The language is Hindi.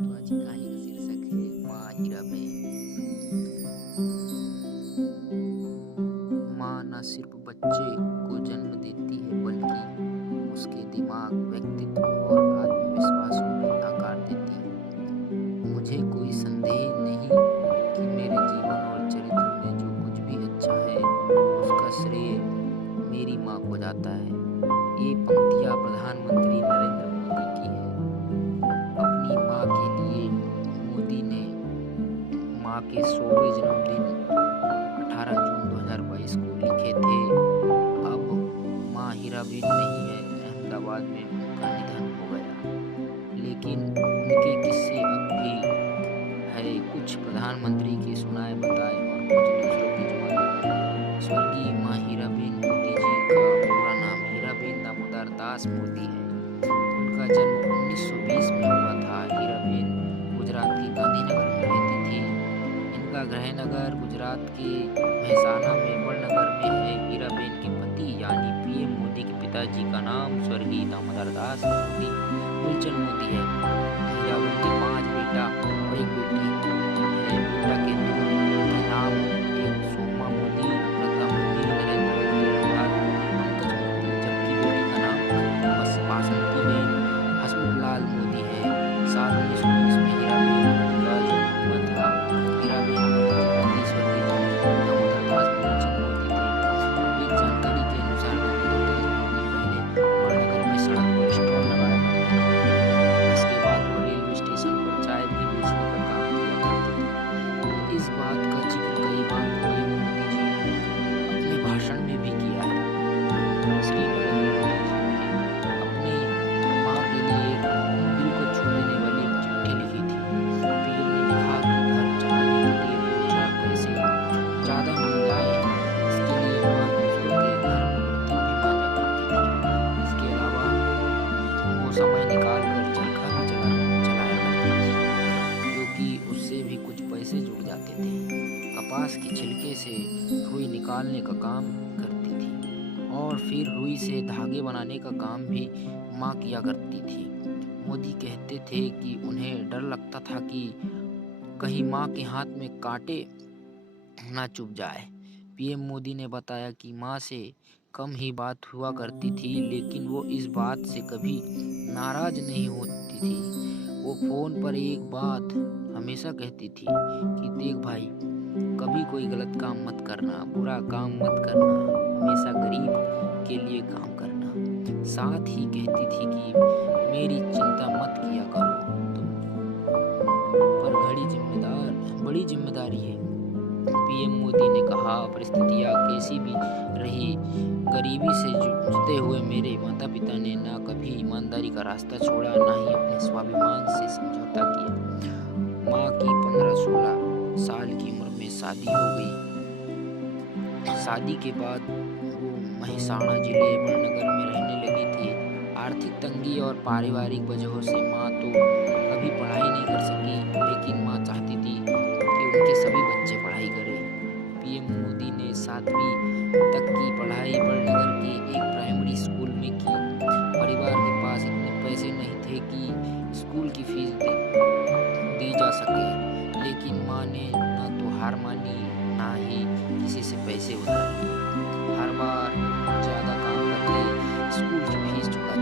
दोस्तों, आज की कहानी का शीर्षक है माँ हीराबेन। माँ न सिर्फ बच्चे को जन्म देती है बल्कि उसके दिमाग, व्यक्तित्व और आत्मविश्वास को भी आकार देती है। मुझे कोई संदेह नहीं कि मेरे जीवन और चरित्र में जो कुछ भी अच्छा है उसका श्रेय मेरी माँ को जाता है। ये पंक्तियाँ प्रधानमंत्री नरेंद्र मोदी की है। अपनी माँ के लिए मोदी ने माँ के 100वें जन्मदिन 18 जून 2022 को लिखे थे। अब माँ हीराबेन नहीं है, अहमदाबाद में उनका निधन हो गया, लेकिन उनके किस्से अब भी है। कुछ प्रधानमंत्री के सुनाए बताए और कुछ दूसरों की जुबानी। स्वर्गीय माँ हीराबेन मोदी जी का पूरा नाम हीराबेन दामोदर दास मोदी है। उनका जन्म 1920 में हुआ था। हीराबेन गुजरात के गांधीनगर में रहती थी। इनका गृहनगर गुजरात के महसाना में बड़नगर में है। हीराबेन के पति यानी पीएम मोदी के पिताजी का नाम स्वर्गीय दामोदर दास मोदी मूलचंद मोदी है। हीराबेन के 5 बेटा और 1 बेटी है। बेटा के 2 नाम, एक सोमा मोदी, अमृता मोदी, नरेंद्र मोदी, अनुराग मोदी, पंकज मोदी, जबकि बेटी का नाम बस बासंतीबेन हसमुखलाल मोदी है। साल 1919 में हीराबेन का जन्म हुआ था। हीराबेन पति स्वर्गीय दामोदर दास मूलचंद मोदी थे। एक जानकारी के अनुसार दामोदर दास मोदी पहले बड़नगर में सड़क पर स्टॉल लगाया करते थे। इसके बाद वो रेलवे स्टेशन पर चाय भी बेचने का काम किया करते थे। इस बात का जिक्र कई बार पीएम मोदी जी अपने भाषण में भी किया है। श्री नरेंद्र मोदी जी ने अपनी माँ के लिए दिल को छू लेने वाली एक चिट्ठी लिखी थी। पीएम ने लिखा कि घर चलाने के लिए 2-4 पैसे ज़्यादा मिल जाए, इसके लिए माँ दूसरों के घर में बर्तन भी मांजा करती थी। इसके अलावा वो समय निकाल कर चरखा भी चलाया करती थी, जो कि उससे भी कुछ पैसे जुड़ जाते थे। कपास के छिलके से रुई निकालने का काम करती थी और फिर रुई से धागे बनाने का काम भी माँ किया करती थी। मोदी कहते थे कि उन्हें डर लगता था कि कहीं माँ के हाथ में कांटे ना चुभ जाए। पीएम मोदी ने बताया कि माँ से कम ही बात हुआ करती थी, लेकिन वो इस बात से कभी नाराज नहीं होती थी। वो फोन पर एक बात हमेशा कहती थी कि देख भाई, कभी कोई गलत काम मत करना, बुरा काम मत करना, हमेशा गरीब के लिए काम करना। साथ ही कहती थी कि मेरी चिंता मत किया करो, तुम पर बड़ी जिम्मेदारी है। पीएम मोदी ने कहा, परिस्थितियाँ कैसी भी रही, गरीबी से जूझते हुए मेरे माता पिता ने ना कभी ईमानदारी का रास्ता छोड़ा, ना ही अपने स्वाभिमान से समझौता किया। माँ की 15-16 साल की उम्र में शादी हो गई। शादी के बाद वो महसाणा जिले बड़नगर में रहने लगी थी। आर्थिक तंगी और पारिवारिक वजहों से माँ तो कभी पढ़ाई नहीं कर सकी, लेकिन माँ चाहती थी कि उनके सभी बच्चे पढ़ाई करें। पीएम मोदी ने 7वीं तक की पढ़ाई बड़नगर के एक प्राइमरी स्कूल में की। परिवार के पास इतने पैसे नहीं थे कि स्कूल की फीस दी जा सके, लेकिन माँ ने न तो हार मानी, ना ही किसी से पैसे उधार लिए। हर बार ज़्यादा काम करके स्कूल की फीस चुका